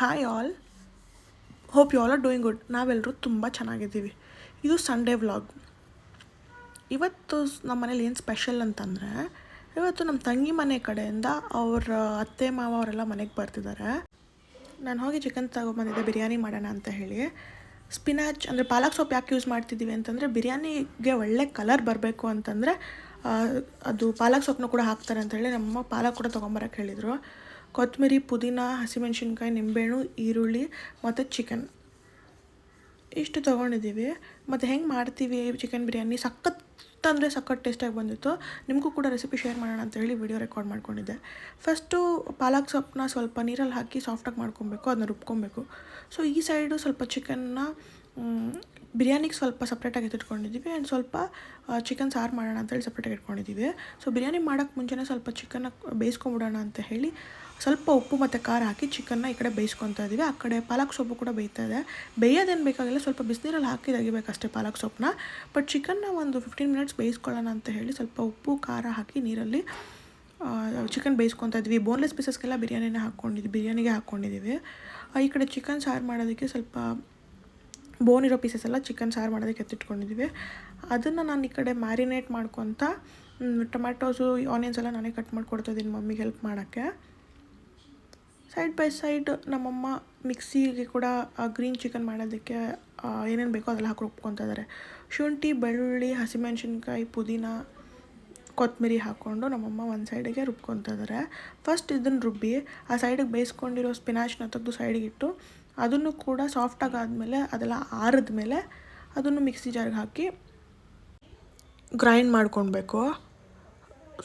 Hi all, hope you all are doing good. ನಾವೆಲ್ಲರೂ ತುಂಬ ಚೆನ್ನಾಗಿದ್ದೀವಿ. ಇದು ಸಂಡೇ ವ್ಲಾಗ್. ಇವತ್ತು ನಮ್ಮ ಮನೇಲಿ ಏನು ಸ್ಪೆಷಲ್ ಅಂತಂದರೆ, ಇವತ್ತು ನಮ್ಮ ತಂಗಿ ಮನೆ ಕಡೆಯಿಂದ ಅವ್ರ ಅತ್ತೆ ಮಾವ ಅವರೆಲ್ಲ ಮನೆಗೆ ಬರ್ತಿದ್ದಾರೆ. ನಾನು ಹೋಗಿ ಚಿಕನ್ ತಗೊಬಂದಿದ್ದೆ ಬಿರಿಯಾನಿ ಮಾಡೋಣ ಅಂತ ಹೇಳಿ. ಸ್ಪಿನಾಚ್ ಅಂದರೆ ಪಾಲಕ್ ಸೊಪ್ಪು ಯಾಕೆ ಯೂಸ್ ಮಾಡ್ತಿದ್ದೀವಿ ಅಂತಂದರೆ, ಬಿರಿಯಾನಿಗೆ ಒಳ್ಳೆ ಕಲರ್ ಬರಬೇಕು ಅಂತಂದರೆ ಅದು ಪಾಲಕ್ ಸೊಪ್ಪನ್ನ ಕೂಡ ಹಾಕ್ತಾರೆ ಅಂತ ಹೇಳಿ ನಮ್ಮಮ್ಮ ಪಾಲಕ್ ಕೂಡ ತೊಗೊಂಬರಕ್ಕೆ ಹೇಳಿದರು. ಕೊತ್ತಂಬರಿ, ಪುದೀನ, ಹಸಿಮೆಣ್ಸಿನ್ಕಾಯಿ, ನಿಂಬೆಹಣ್ಣು, ಈರುಳ್ಳಿ ಮತ್ತು ಚಿಕನ್ ಇಷ್ಟು ತೊಗೊಂಡಿದ್ದೀವಿ. ಮತ್ತು ಹೆಂಗೆ ಮಾಡ್ತೀವಿ ಚಿಕನ್ ಬಿರಿಯಾನಿ ಸಖತ್ತು ಟೇಸ್ಟಾಗಿ ಬಂದಿತ್ತು. ನಿಮಗೂ ಕೂಡ ರೆಸಿಪಿ ಶೇರ್ ಮಾಡೋಣ ಅಂತ ಹೇಳಿ ವಿಡಿಯೋ ರೆಕಾರ್ಡ್ ಮಾಡ್ಕೊಂಡಿದ್ದೆ. ಫಸ್ಟು ಪಾಲಕ್ ಸೊಪ್ಪನ್ನ ಸ್ವಲ್ಪ ನೀರಲ್ಲಿ ಹಾಕಿ ಸಾಫ್ಟಾಗಿ ಮಾಡ್ಕೊಬೇಕು, ಅದನ್ನ ರುಬ್ಕೊಬೇಕು. ಸೊ ಈ ಸೈಡು ಸ್ವಲ್ಪ ಚಿಕನ್ನ ಬಿರಿಯಾನಿಗೆ ಸ್ವಲ್ಪ ಸಪ್ರೇಟಾಗಿ ಎತ್ತಿಟ್ಕೊಂಡಿದ್ದೀವಿ. ಆ್ಯಂಡ್ ಸ್ವಲ್ಪ ಚಿಕನ್ ಸಾರು ಮಾಡೋಣ ಅಂತೇಳಿ ಸಪ್ರೇಟಾಗಿ ಇಟ್ಕೊಂಡಿದ್ದೀವಿ. ಸೊ ಬಿರಿಯಾನಿ ಮಾಡೋಕ್ಕೆ ಮುಂಚೆನೇ ಸ್ವಲ್ಪ ಚಿಕನ್ನ ಬೇಯಿಸ್ಕೊಂಬಿಡೋಣ ಅಂತ ಹೇಳಿ ಸ್ವಲ್ಪ ಉಪ್ಪು ಮತ್ತು ಖಾರ ಹಾಕಿ ಚಿಕನ್ನ ಈ ಕಡೆ ಬೇಯಿಸ್ಕೊತಾ ಇದ್ದೀವಿ. ಆ ಕಡೆ ಪಾಲಕ್ ಸೊಪ್ಪು ಕೂಡ ಬೇಯ್ತಾ ಇದೆ. ಬೇಯೋದೇನು ಬೇಕಾಗಿಲ್ಲ, ಸ್ವಲ್ಪ ಬಿಸಿನೀರಲ್ಲಿ ಹಾಕಿ ತೆಗಿಬೇಕಷ್ಟೇ ಪಾಲಕ್ ಸೊಪ್ಪನ್ನ. ಬಟ್ ಚಿಕನ್ನ ಒಂದು 15 ಮಿನಿಟ್ಸ್ ಬೇಯಿಸ್ಕೊಳ್ಳೋಣ ಅಂತ ಹೇಳಿ ಸ್ವಲ್ಪ ಉಪ್ಪು ಖಾರ ಹಾಕಿ ನೀರಲ್ಲಿ ಚಿಕನ್ ಬೇಯಿಸ್ಕೊತಾ ಇದ್ವಿ. ಬೋನ್ಲೆಸ್ ಪೀಸಸ್ಗೆಲ್ಲ ಬಿರಿಯಾನಿಗೆ ಹಾಕ್ಕೊಂಡಿದ್ದೀವಿ. ಈ ಕಡೆ ಚಿಕನ್ ಸಾರು ಮಾಡೋದಕ್ಕೆ ಸ್ವಲ್ಪ ಬೋನ್ ಇರೋ ಪೀಸಸ್ ಎಲ್ಲ ಚಿಕನ್ ಸಾರು ಮಾಡೋದಕ್ಕೆ ಎತ್ತಿಟ್ಕೊಂಡಿದ್ದೀವಿ. ಅದನ್ನು ನಾನು ಈ ಕಡೆ ಮ್ಯಾರಿನೇಟ್ ಮಾಡ್ಕೊತ ಟೊಮ್ಯಾಟೋಸು, ಆನಿಯನ್ಸ್ ಎಲ್ಲ ನಾನೇ ಕಟ್ ಮಾಡ್ಕೊಡ್ತಾಯಿದ್ದೀನಿ ಮಮ್ಮಿಗೆ ಹೆಲ್ಪ್ ಮಾಡೋಕ್ಕೆ. ಸೈಡ್ ಬೈ ಸೈಡ್ ನಮ್ಮಮ್ಮ ಮಿಕ್ಸಿಗೆ ಕೂಡ ಗ್ರೀನ್ ಚಿಕನ್ ಮಾಡೋದಕ್ಕೆ ಏನೇನು ಬೇಕೋ ಅದೆಲ್ಲ ಹಾಕಿ ರುಬ್ಕೊತಾ ಇದ್ದಾರೆ. ಶುಂಠಿ, ಬೆಳ್ಳುಳ್ಳಿ, ಹಸಿಮೆಣ್ಸಿನ್ಕಾಯಿ, ಪುದೀನ, ಕೊತ್ತಂಬರಿ ಹಾಕ್ಕೊಂಡು ನಮ್ಮಮ್ಮ ಒಂದು ಸೈಡಿಗೆ ರುಬ್ಕೊತಾ ಇದ್ದಾರೆ. ಫಸ್ಟ್ ಇದನ್ನು ರುಬ್ಬಿ ಆ ಸೈಡಿಗೆ ಬೇಯಿಸ್ಕೊಂಡಿರೋ ಸ್ಪಿನಾಚ್ನ ತೆಗೆದು ಸೈಡಿಗೆ ಇಟ್ಟು ಅದನ್ನು ಕೂಡ ಸಾಫ್ಟಾಗಿ ಆದಮೇಲೆ ಅದೆಲ್ಲ ಆರಿದ್ಮೇಲೆ ಅದನ್ನು ಮಿಕ್ಸಿ ಜಾರ್ಗೆ ಹಾಕಿ ಗ್ರೈಂಡ್ ಮಾಡ್ಕೊಳ್ಬೇಕು.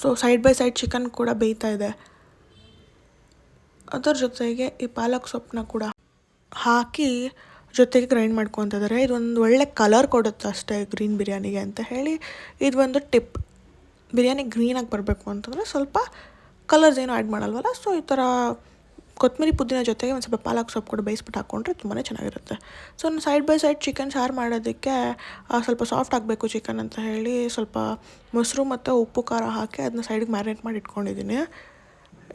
So side by side chicken ಕೂಡ ಬೇಯ್ತಾ ಇದೆ. ಅದರ ಜೊತೆಗೆ ಈ ಪಾಲಕ್ ಸೊಪ್ಪನ್ನ ಕೂಡ ಹಾಕಿ ಜೊತೆಗೆ ಗ್ರೈಂಡ್ ಮಾಡ್ಕೊತಾ ಇದ್ದಾರೆ. ಇದೊಂದು ಒಳ್ಳೆ ಕಲರ್ ಕೊಡುತ್ತೆ ಅಷ್ಟೇ ಗ್ರೀನ್ ಬಿರಿಯಾನಿಗೆ ಅಂತ ಹೇಳಿ ಇದೊಂದು ಟಿಪ್. ಬಿರಿಯಾನಿ ಗ್ರೀನಾಗಿ ಬರಬೇಕು ಅಂತಂದರೆ ಸ್ವಲ್ಪ ಕಲರ್ಸ್ ಏನೂ ಆ್ಯಡ್ ಮಾಡಲ್ವಲ್ಲ. ಸೊ ಈ ಥರ ಕೊತ್ತಂಬರಿ, ಪುದೀನ ಜೊತೆಗೆ ಒಂದು ಸ್ವಲ್ಪ ಪಾಲಕ್ ಸೊಪ್ಪು ಕೂಡ ಬೇಯಿಸ್ಬಿಟ್ಟು ಹಾಕ್ಕೊಂಡ್ರೆ ತುಂಬಾ ಚೆನ್ನಾಗಿರುತ್ತೆ. ಸೊ ನಾನು ಸೈಡ್ ಬೈ ಸೈಡ್ ಚಿಕನ್ ಸಾರು ಮಾಡೋದಕ್ಕೆ ಸ್ವಲ್ಪ ಸಾಫ್ಟ್ ಆಗಬೇಕು ಚಿಕನ್ ಅಂತ ಹೇಳಿ ಸ್ವಲ್ಪ ಮೊಸರು ಮತ್ತು ಉಪ್ಪು ಖಾರ ಹಾಕಿ ಅದನ್ನ ಸೈಡಿಗೆ ಮ್ಯಾರಿನೇಟ್ ಮಾಡಿ ಇಟ್ಕೊಂಡಿದ್ದೀನಿ.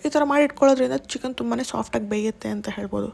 ಈ ಥರ ಮಾಡಿ ಇಟ್ಕೊಳ್ಳೋದ್ರಿಂದ ಚಿಕನ್ ತುಂಬಾ ಸಾಫ್ಟಾಗಿ ಬೇಯುತ್ತೆ ಅಂತ ಹೇಳ್ಬೋದು.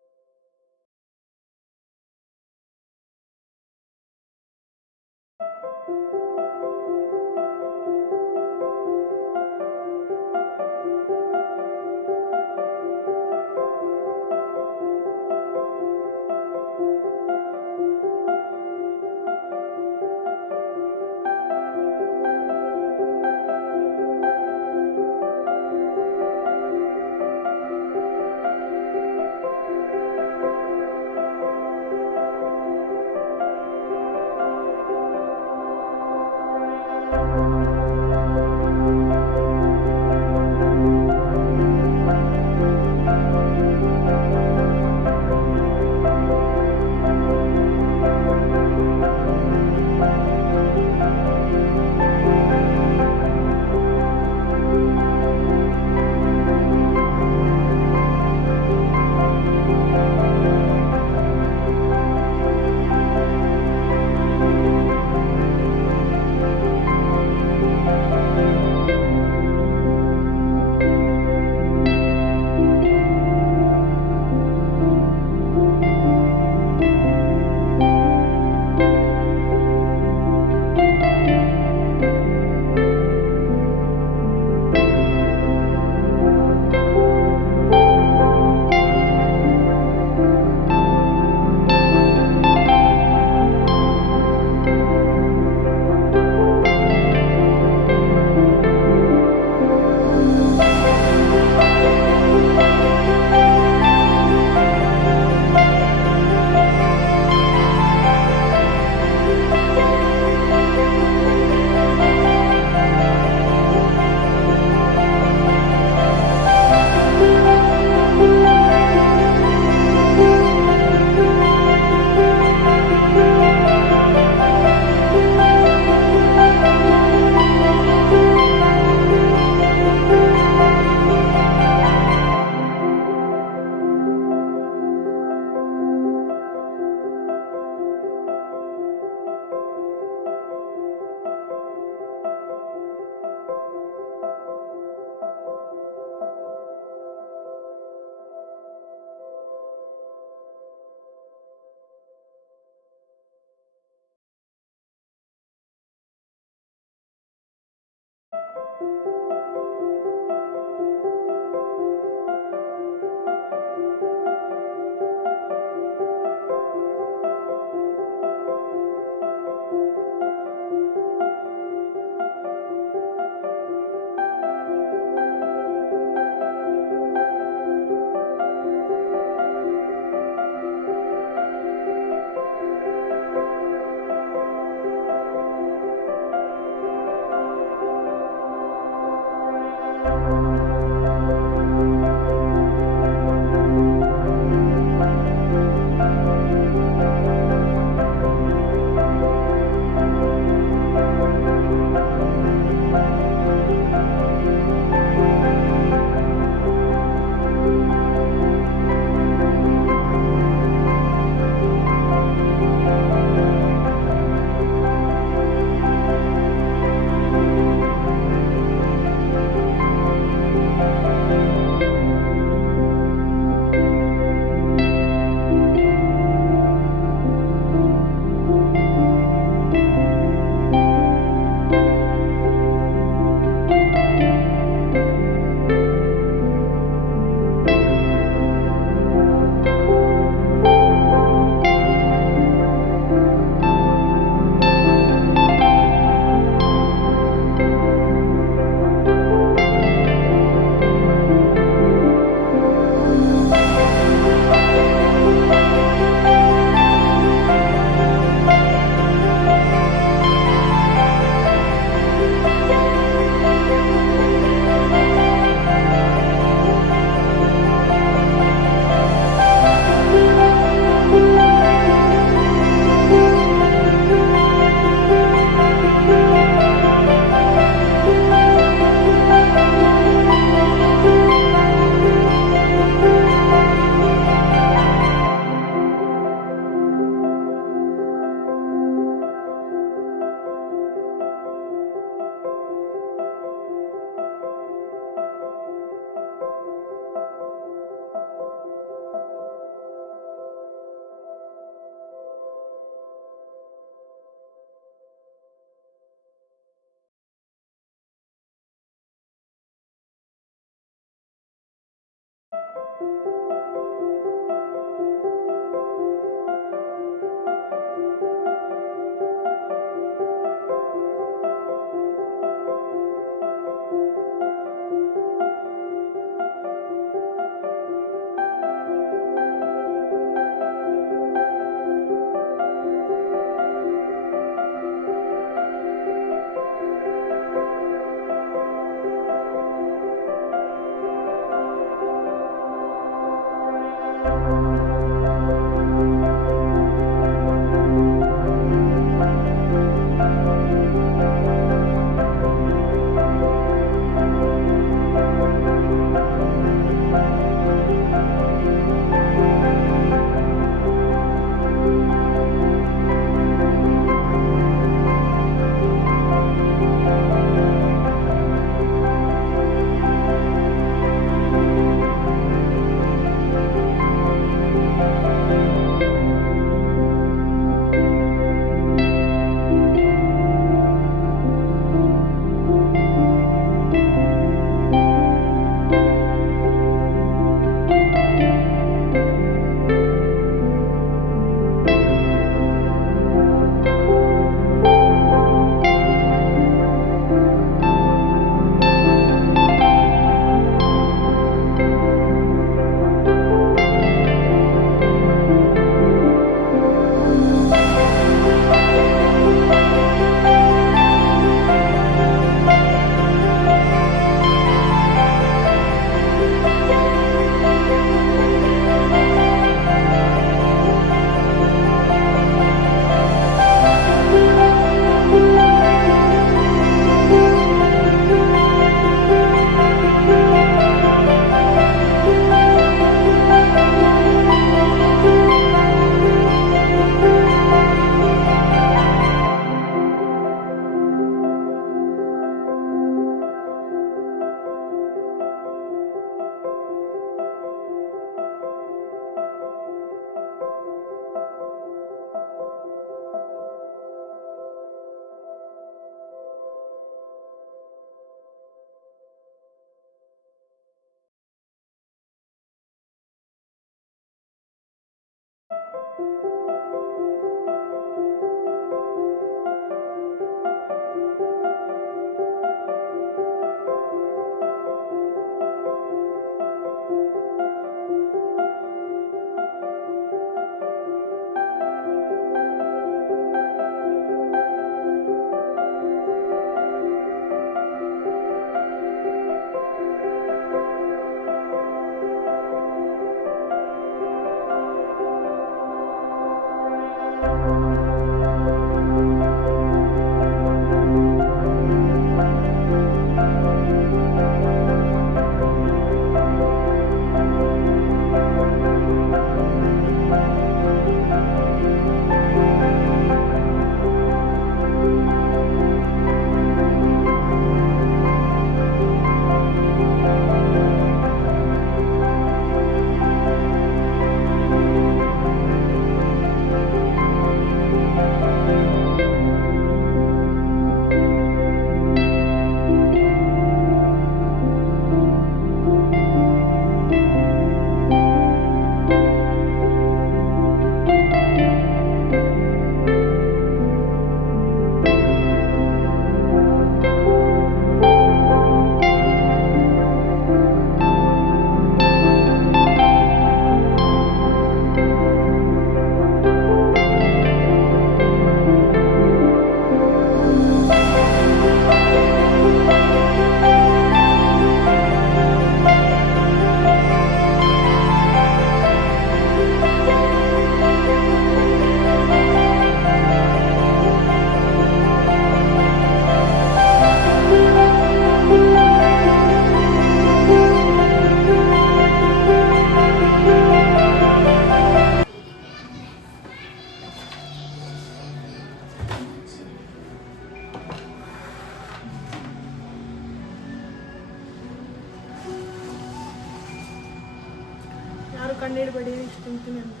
ಅಂದ್ಕೋಬೇಡಿ ಇಷ್ಟು ತಿಂತೀನಿ ಅಂತ.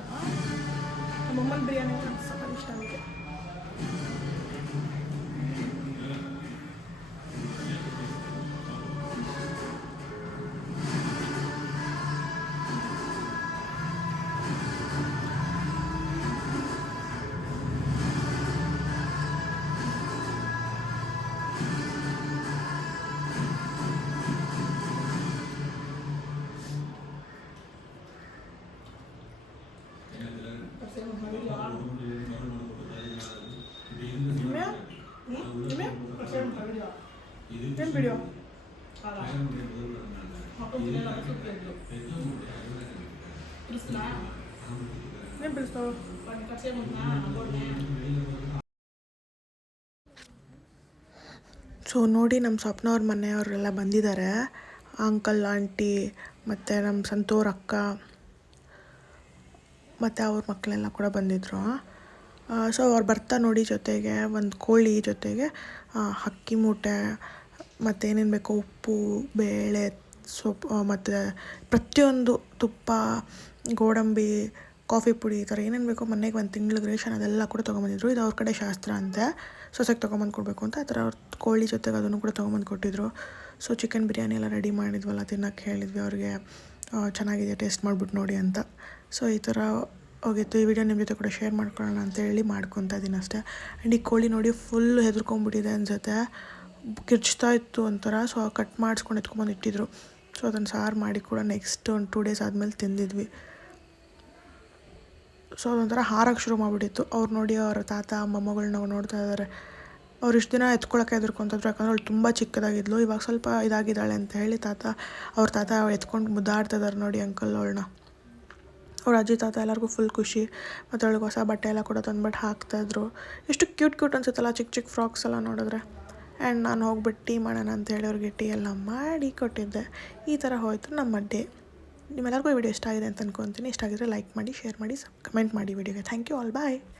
ನಮ್ಮಮ್ಮನ ಬಿರಿಯಾನಿ ಅಂತ ಸ್ವಲ್ಪ ಇಷ್ಟ ಆಗುತ್ತೆ. ಏನು ವಿಡಿಯೋ ಏನು ಬಿಡಿಸ್ತಾವೆ? ಸೊ ನೋಡಿ, ನಮ್ಮ ಸ್ವಪ್ನವ್ರ ಮನೆಯವರೆಲ್ಲ ಬಂದಿದ್ದಾರೆ. ಅಂಕಲ್, ಆಂಟಿ ಮತ್ತು ನಮ್ಮ ಸಂತೋರ್ ಅಕ್ಕ ಮತ್ತು ಅವ್ರ ಮಕ್ಕಳೆಲ್ಲ ಕೂಡ ಬಂದಿದ್ದರು. ಸೊ ಅವ್ರು ಬರ್ತಾ ನೋಡಿ ಜೊತೆಗೆ ಒಂದು ಕೋಳಿ ಜೊತೆಗೆ ಅಕ್ಕಿ ಮೂಟೆ ಮತ್ತು ಏನೇನು ಬೇಕೋ ಉಪ್ಪು, ಬೇಳೆ, ಸೊಪ್ಪು ಮತ್ತು ಪ್ರತಿಯೊಂದು ತುಪ್ಪ, ಗೋಡಂಬಿ, ಕಾಫಿ ಪುಡಿ ಈ ಥರ ಏನೇನು ಬೇಕೋ ಮನೆಗೆ ಒಂದು ತಿಂಗ್ಳಿಗೆ ರೇಷನ್ ಅದೆಲ್ಲ ಕೂಡ ತೊಗೊಂಬಂದಿದ್ರು. ಇದು ಅವ್ರ ಕಡೆ ಶಾಸ್ತ್ರ ಅಂತೆ, ಸೊಸೆಗೆ ತೊಗೊಂಬಂದು ಕೊಡಬೇಕು ಅಂತ. ಆ ಥರ ಅವ್ರ ಕೋಳಿ ಜೊತೆಗೆ ಅದನ್ನು ಕೂಡ ತೊಗೊಂಬಂದು ಕೊಟ್ಟಿದ್ರು. ಸೊ ಚಿಕನ್ ಬಿರಿಯಾನಿ ಎಲ್ಲ ರೆಡಿ ಮಾಡಿದ್ವಲ್ಲ, ತಿನ್ನೋಕ್ಕೆ ಹೇಳಿದ್ವಿ ಅವ್ರಿಗೆ. ಚೆನ್ನಾಗಿದೆ, ಟೇಸ್ಟ್ ಮಾಡಿಬಿಟ್ಟು ನೋಡಿ ಅಂತ. ಸೊ ಈ ಥರ ಹೋಗಿತ್ತು. ಈ ವಿಡಿಯೋ ನಿಮ್ಮ ಜೊತೆ ಕೂಡ ಶೇರ್ ಮಾಡ್ಕೊಳ್ಳೋಣ ಅಂತೇಳಿ ಮಾಡ್ಕೊತಾ ಇದ್ದೀನಿ ಅಷ್ಟೇ. ಆ್ಯಂಡ್ ಈ ಕೋಳಿ ನೋಡಿ ಫುಲ್ ಹೆದರ್ಕೊಂಡ್ಬಿಟ್ಟಿದೆ ಅನ್ಸುತ್ತೆ, ಕಿರ್ಚ್ತಾ ಇತ್ತು ಒಂಥರ. ಸೊ ಕಟ್ ಮಾಡಿಸ್ಕೊಂಡು ಎತ್ಕೊಂಬಂದು ಇಟ್ಟಿದ್ರು. ಸೊ ಅದನ್ನು ಸಾರು ಮಾಡಿ ಕೂಡ ನೆಕ್ಸ್ಟ್ ಒಂದು 2 days ಆದಮೇಲೆ ತಿಂದಿದ್ವಿ. ಸೊ ಅದೊಂಥರ ಹಾರಕ್ಕೆ ಶುರು ಮಾಡಿಬಿಟ್ಟಿತ್ತು. ಅವ್ರು ನೋಡಿ ಅವರ ತಾತ ಮೊಮ್ಮಗಳನ್ನ ನೋಡ್ತಾ ಇದ್ದಾರೆ. ಅವ್ರು ಇಷ್ಟು ದಿನ ಎತ್ಕೊಳ್ಳೋಕೆ ಹೆದರ್ಕೊಂತಿದ್ರು, ಯಾಕಂದ್ರೆ ಅವಳು ತುಂಬ ಚಿಕ್ಕದಾಗಿದ್ಲು. ಇವಾಗ ಸ್ವಲ್ಪ ಇದಾಗಿದ್ದಾಳೆ ಅಂತ ಹೇಳಿ ಅವ್ರ ತಾತ ಎತ್ಕೊಂಡು ಮುದ್ದಾಡ್ತಾ ಇದ್ದಾರೆ ನೋಡಿ ಅಂಕಲ್ ಅವಳನ್ನ. ಅವ್ರ ಅಜ್ಜಿ ತಾತ ಎಲ್ಲರಿಗೂ ಫುಲ್ ಖುಷಿ. ಮತ್ತು ಅವಳಿಗೆ ಹೊಸ ಬಟ್ಟೆ ಎಲ್ಲ ಕೂಡ ತಂದ್ಬಿಟ್ಟು ಹಾಕ್ತಾಯಿದ್ರು. ಎಷ್ಟು ಕ್ಯೂಟ್ ಅನ್ಸುತ್ತಲ್ಲ ಚಿಕ್ಕ ಚಿಕ್ಕ ಫ್ರಾಕ್ಸ್ ಎಲ್ಲ ನೋಡಿದ್ರೆ. ಆ್ಯಂಡ್ ನಾನು ಹೋಗ್ಬಿಟ್ಟು ಟೀ ಮಾಡೋಣ ಅಂತೇಳಿ ಅವ್ರಿಗೆ ಟೀ ಎಲ್ಲ ಮಾಡಿ ಕೊಟ್ಟಿದ್ದೆ. ಈ ಥರ ಹೋಯಿತು ನಮ್ಮ ಡೇ. ನಿಮ್ಮೆಲ್ಲರಿಗೂ ಈ ವಿಡಿಯೋ ಇಷ್ಟ ಆಗಿದೆ ಅಂತ ಅನ್ಕೊತೀನಿ. ಇಷ್ಟ ಆಗಿದ್ರೆ ಲೈಕ್ ಮಾಡಿ, ಶೇರ್ ಮಾಡಿ, ಕಮೆಂಟ್ ಮಾಡಿ ವಿಡಿಯೋಗೆ. Thank you all, bye.